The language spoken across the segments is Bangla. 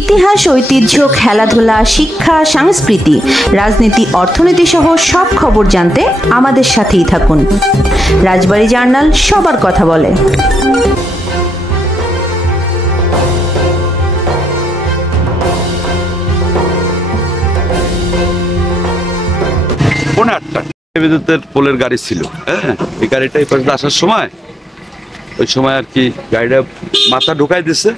ইতিহাস, ঐতিহ্য, খেলাধুলা, শিক্ষা, সংস্কৃতি, রাজনীতি, অর্থনীতি সহ সব খবর জানতে আমাদের সাথেই থাকুন। রাজবাড়ী জার্নাল, সবার কথা বলে। বিদ্যুতের পোলের গাড়ি ছিল, হ্যাঁ, এই গাড়িটা এই পাশে আসার সময় ওই সময় আর কি গাড়িটা মাথা ঢুকাই দিছে।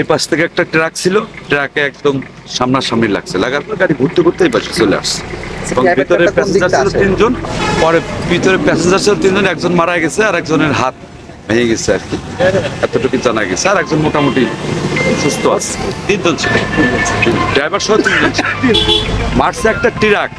এই পাশ থেকে একটা ট্রাক ছিল, ট্রাকে একদম সামনাসামনি লাগছে, লাগার পর গাড়ি ঘুরতে ঘুরতে এই পাশে চলে আসছে এবং ভিতরে প্যাসেঞ্জার ছিল 3 জন। পরে ভিতরে প্যাসেঞ্জার ছিল 3 জন, একজন মারা গেছে আর একজনের হাত ভেঙে গেছে আর কি, এতটুকু জানা গেছে। আর একজন মোটামুটি সুস্থ আছে। 3 জন ছিল, ড্রাইভার সহ 3 জন ছিল। মারছে একটা ট্রাক।